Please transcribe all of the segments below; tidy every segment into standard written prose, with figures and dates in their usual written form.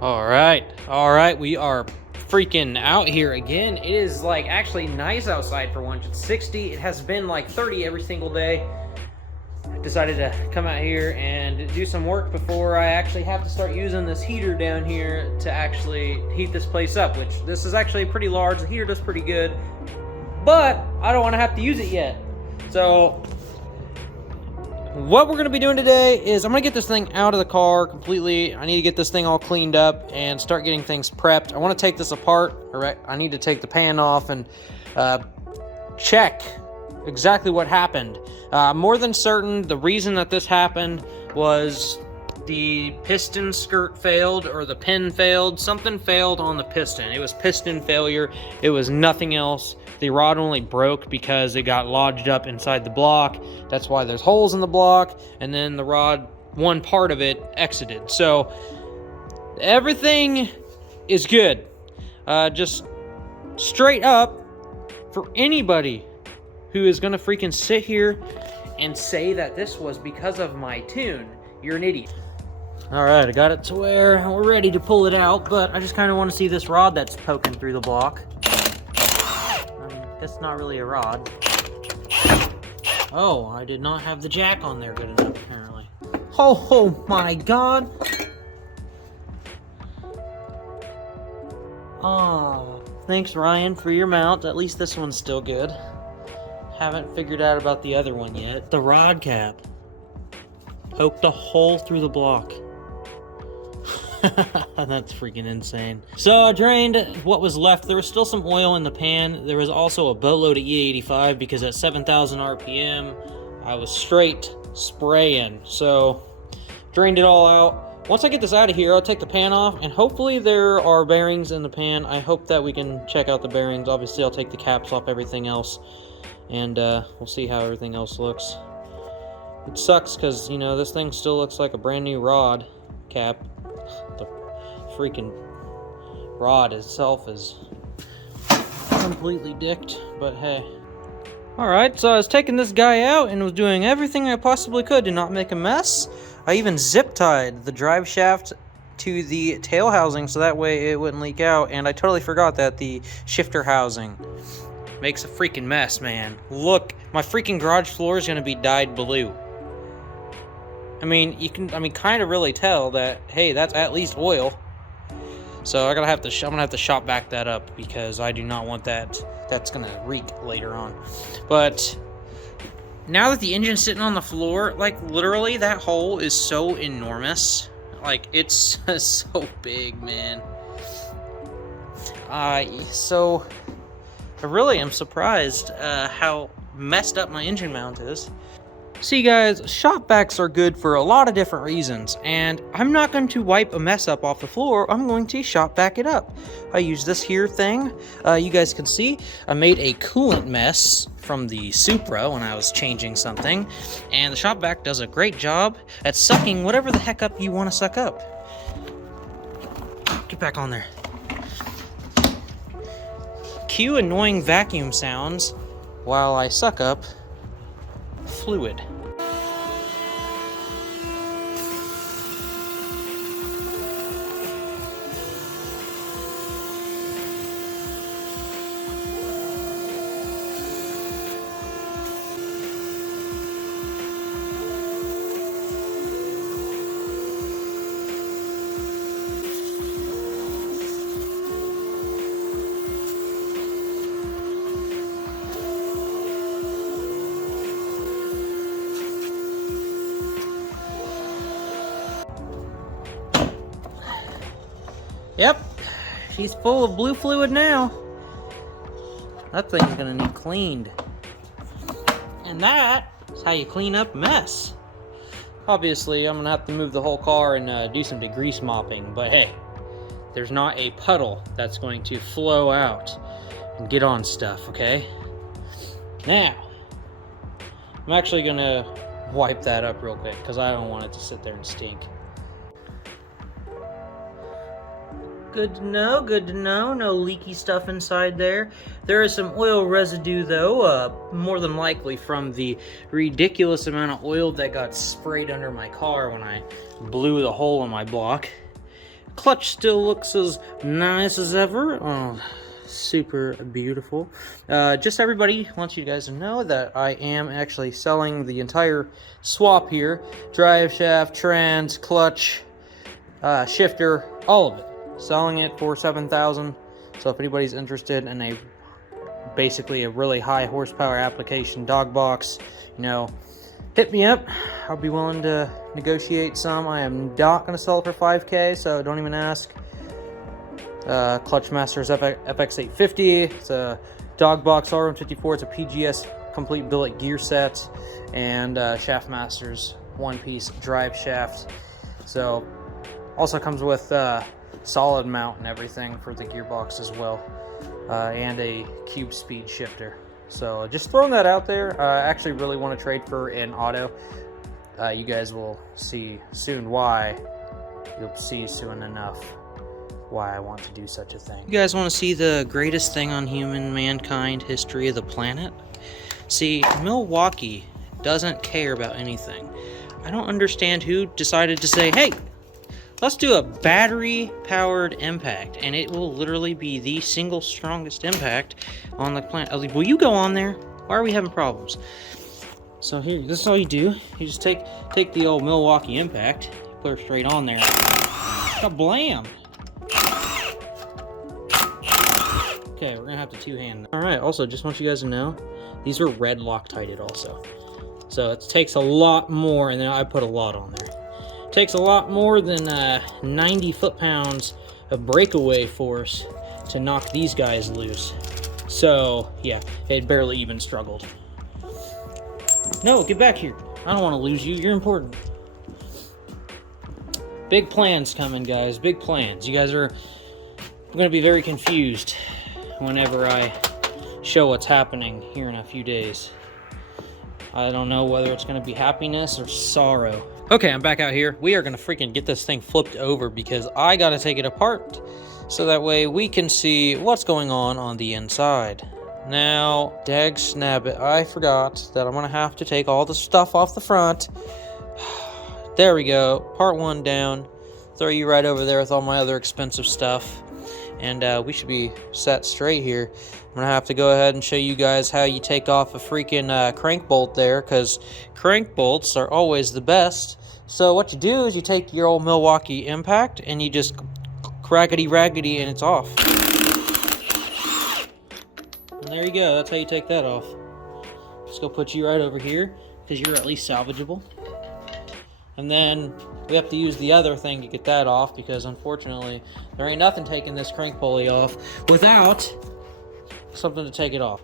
All right, we are freaking out here again. It is like actually nice outside for once. It's 60. It has been like 30 every single day. Decided to come out here and do some work before I actually have to start using this heater down here to actually heat this place up, which this is actually pretty large. The heater does pretty good, but I don't want to have to use it yet. So what we're going to be doing today is I'm going to get this thing out of the car completely. I need to get this thing all cleaned up and start getting things prepped. I want to take this apart. I need to take the pan off and check exactly what happened. More than certain, the reason that this happened was the piston skirt failed, or the pin failed. Something failed on the piston. It was piston failure. It was nothing else. The rod only broke because it got lodged up inside the block. That's why there's holes in the block. And then the rod, one part of it, exited. So everything is good. Just straight up, for anybody who is gonna freaking sit here and say that this was because of my tune, you're an idiot. All right, I got it to where we're ready to pull it out, but I just kind of want to see this rod that's poking through the block. I mean, it's not really a rod. Oh, I did not have the jack on there good enough, apparently. Oh my God. Oh, thanks Ryan for your mount. At least this one's still good. Haven't figured out about the other one yet. The rod cap poked a hole through the block. That's freaking insane. So I drained what was left. There was still some oil in the pan. There was also a boatload of E85 because at 7,000 RPM, I was straight spraying. So drained it all out. Once I get this out of here, I'll take the pan off, and hopefully there are bearings in the pan. I hope that we can check out the bearings. Obviously, I'll take the caps off everything else, and we'll see how everything else looks. It sucks because, you know, this thing still looks like a brand new rod cap. The freaking rod itself is completely dicked, but hey. Alright, so I was taking this guy out and was doing everything I possibly could to not make a mess. I even zip tied the drive shaft to the tail housing so that way it wouldn't leak out, and I totally forgot that the shifter housing makes a freaking mess, man. Look, my freaking garage floor is gonna be dyed blue. I mean, you can, kind of really tell that, hey, that's at least oil. So I'm gonna have to shop back that up because I do not want that. That's gonna reek later on. But now that the engine's sitting on the floor, like literally that hole is so enormous. Like it's so big, man. So I really am surprised how messed up my engine mount is. See guys, shop backs are good for a lot of different reasons, and I'm not going to wipe a mess up off the floor. I'm going to shop back it up. I use this here thing. You guys can see I made a coolant mess from the Supra when I was changing something, and the shop back does a great job at sucking whatever the heck up you want to suck up. Get back on there. Cue annoying vacuum sounds while I suck up fluid. Yep, she's full of blue fluid now. That thing's gonna need cleaned. And that is how you clean up a mess. Obviously, I'm gonna have to move the whole car and do some degrease mopping, but hey, there's not a puddle that's going to flow out and get on stuff, okay? Now, I'm actually gonna wipe that up real quick because I don't want it to sit there and stink. Good to know, good to know. No leaky stuff inside there. There is some oil residue though, more than likely from the ridiculous amount of oil that got sprayed under my car when I blew the hole in my block. Clutch still looks as nice as ever. Oh, super beautiful. Just everybody wants you guys to know that I am actually selling the entire swap here. Drive shaft, trans, clutch, shifter, all of it. Selling it for $7,000. So if anybody's interested in basically a really high horsepower application dog box, you know, hit me up. I'll be willing to negotiate some. I am not going to sell it for $5K, so don't even ask. Clutchmasters FX850. It's a Dogbox R154. It's a PGS complete billet gear set, and Shaftmasters one-piece drive shaft. So also comes with solid mount and everything for the gearbox as well, and a cube speed shifter. So just throwing that out there. I actually really want to trade for an auto. You guys will see soon why. You'll see soon enough why I want to do such a thing. You guys want to see the greatest thing on mankind history of the planet? See, Milwaukee doesn't care about anything. I don't understand who decided to say, hey, let's do a battery-powered impact, and it will literally be the single strongest impact on the planet. Will you go on there? Why are we having problems? So here, this is all you do. You just take the old Milwaukee impact, put her straight on there. Kablam! Okay, we're gonna have to two-hand. All right. Also, just want you guys to know, these are red Loctited also. So it takes a lot more, and then I put a lot on there. Takes a lot more than 90 foot-pounds of breakaway force to knock these guys loose. So, yeah, it barely even struggled. No, get back here. I don't want to lose you. You're important. Big plans coming, guys. Big plans. You guys are going to be very confused whenever I show what's happening here in a few days. I don't know whether it's going to be happiness or sorrow. Okay, I'm back out here. We are going to freaking get this thing flipped over because I got to take it apart so that way we can see what's going on the inside. Now, dag snabbit, I forgot that I'm going to have to take all the stuff off the front. There we go. Part one down. Throw you right over there with all my other expensive stuff. And we should be set straight here. I'm going to have to go ahead and show you guys how you take off a freaking crank bolt there, because crank bolts are always the best. So what you do is you take your old Milwaukee impact and you just crackety-rackety and it's off. And there you go. That's how you take that off. Just go put you right over here because you're at least salvageable. And then we have to use the other thing to get that off because unfortunately there ain't nothing taking this crank pulley off without something to take it off.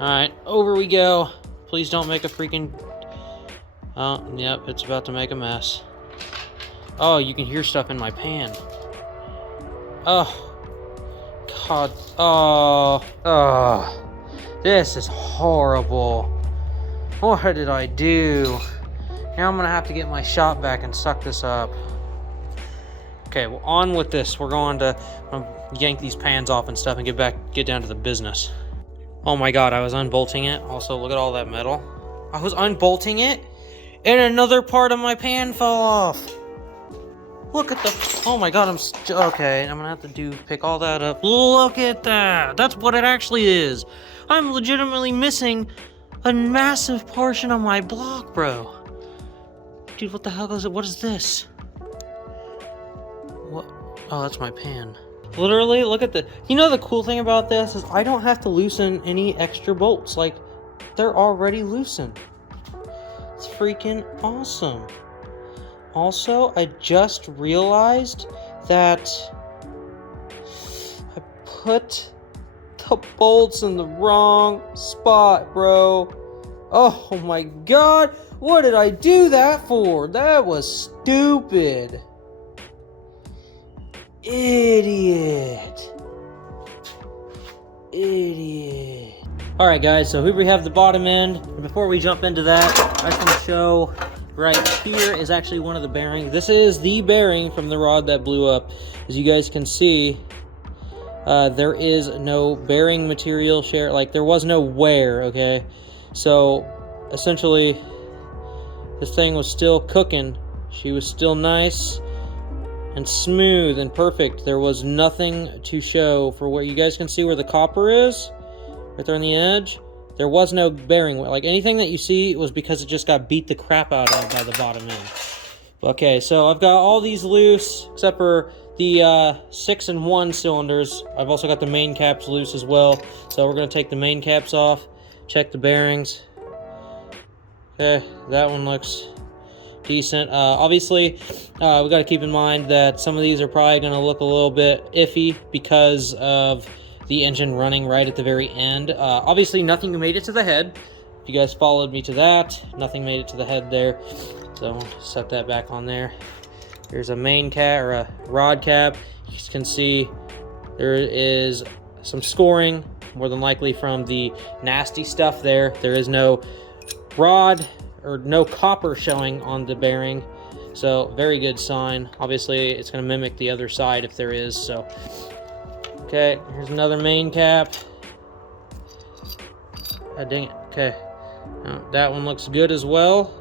Alright, over we go. Please don't make a freaking... Oh, yep, it's about to make a mess. Oh, you can hear stuff in my pan. Oh. God. Oh. This is horrible. What did I do? Now I'm gonna have to get my shop back and suck this up. Okay, well, on with this. We're going to yank these pans off and stuff and get down to the business. Oh my god, I was unbolting it. Also, look at all that metal. I was unbolting it, and another part of my pan fell off. Look at the... Oh my god, okay, I'm gonna have to pick all that up. Look at that! That's what it actually is. I'm legitimately missing a massive portion of my block, bro. Dude, what the hell is it? What is this? What? Oh, that's my pan. Literally, look at the... You know the cool thing about this is I don't have to loosen any extra bolts. Like, they're already loosened. It's freaking awesome. Also, I just realized that I put the bolts in the wrong spot, bro. Oh my god, what did I do that for? That was stupid. Idiot. Alright guys, so here we have the bottom end. Before we jump into that, I just want to show right here is actually one of the bearings. This is the bearing from the rod that blew up. As you guys can see, there is no bearing material share, like there was no wear, okay? So essentially this thing was still cooking. She was still nice and smooth and perfect. There was nothing to show for where you guys can see where the copper is, right there on the edge. There was no bearing, like anything that you see was because it just got beat the crap out of by the bottom end. Okay, so I've got all these loose except for the 6 and 1 cylinders. I've also got the main caps loose as well. So we're going to take the main caps off, check the bearings. Okay, that one looks decent. Obviously, we got to keep in mind that some of these are probably going to look a little bit iffy because of the engine running right at the very end. Obviously, nothing made it to the head. If you guys followed me to that, nothing made it to the head there. So set that back on there. There's a main cap or a rod cap. You can see there is some scoring, more than likely from the nasty stuff there. There is no rod or no copper showing on the bearing, so very good sign. Obviously, it's going to mimic the other side if there is. So, okay, here's another main cap. Ah, dang it. Okay, that one looks good as well.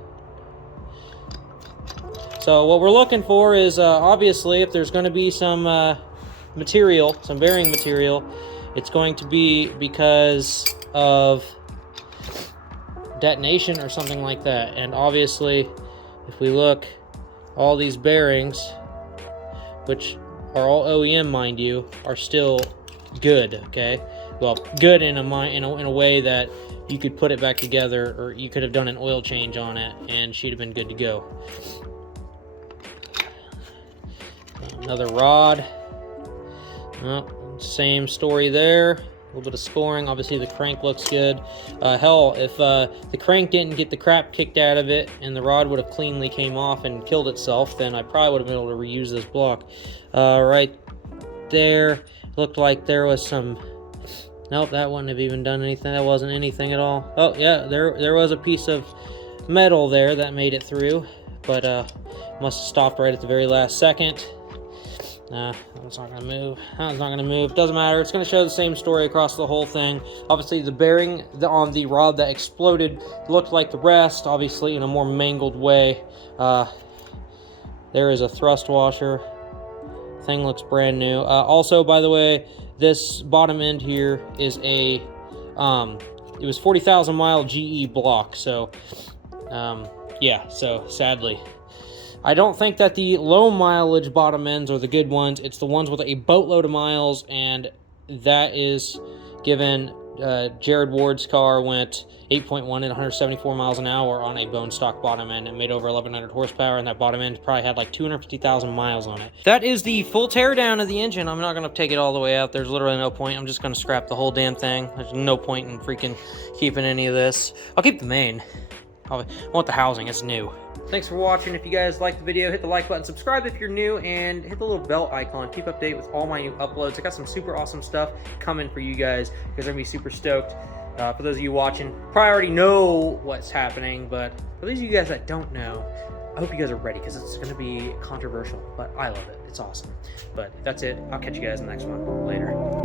So what we're looking for is, obviously, if there's going to be some material, some bearing material, it's going to be because of detonation or something like that. And obviously, if we look, all these bearings, which are all OEM, mind you, are still good, okay? Well, good in a way that you could put it back together, or you could have done an oil change on it, and she'd have been good to go. Another rod. Oh, same story there. A little bit of scoring. Obviously, the crank looks good. Hell, if the crank didn't get the crap kicked out of it and the rod would have cleanly came off and killed itself, then I probably would have been able to reuse this block. Right there, looked like there was some... Nope, that wouldn't have even done anything. That wasn't anything at all. Oh, yeah, there was a piece of metal there that made it through, but must have stopped right at the very last second. That's not gonna move. That's not gonna move. Doesn't matter. It's gonna show the same story across the whole thing. Obviously, the bearing on the rod that exploded looked like the rest, obviously in a more mangled way. There is a thrust washer. Thing looks brand new. Also, by the way, this bottom end here is a it was 40,000 mile GE block. So yeah. So sadly, I don't think that the low mileage bottom ends are the good ones. It's the ones with a boatload of miles, and that is given Jared Ward's car went 8.1 at 174 miles an hour on a bone stock bottom end. It made over 1,100 horsepower, and that bottom end probably had like 250,000 miles on it. That is the full teardown of the engine. I'm not going to take it all the way out. There's literally no point. I'm just going to scrap the whole damn thing. There's no point in freaking keeping any of this. I'll keep the main. I want the housing. It's new. Thanks for watching. If you guys liked the video, hit the like button, subscribe if you're new, and hit the little bell icon. Keep up to date with all my new uploads. I got some super awesome stuff coming for you guys. You guys are going to be super stoked. For those of you watching, probably already know what's happening, but for those of you guys that don't know, I hope you guys are ready, because it's going to be controversial, but I love it. It's awesome. But that's it. I'll catch you guys in the next one. Later.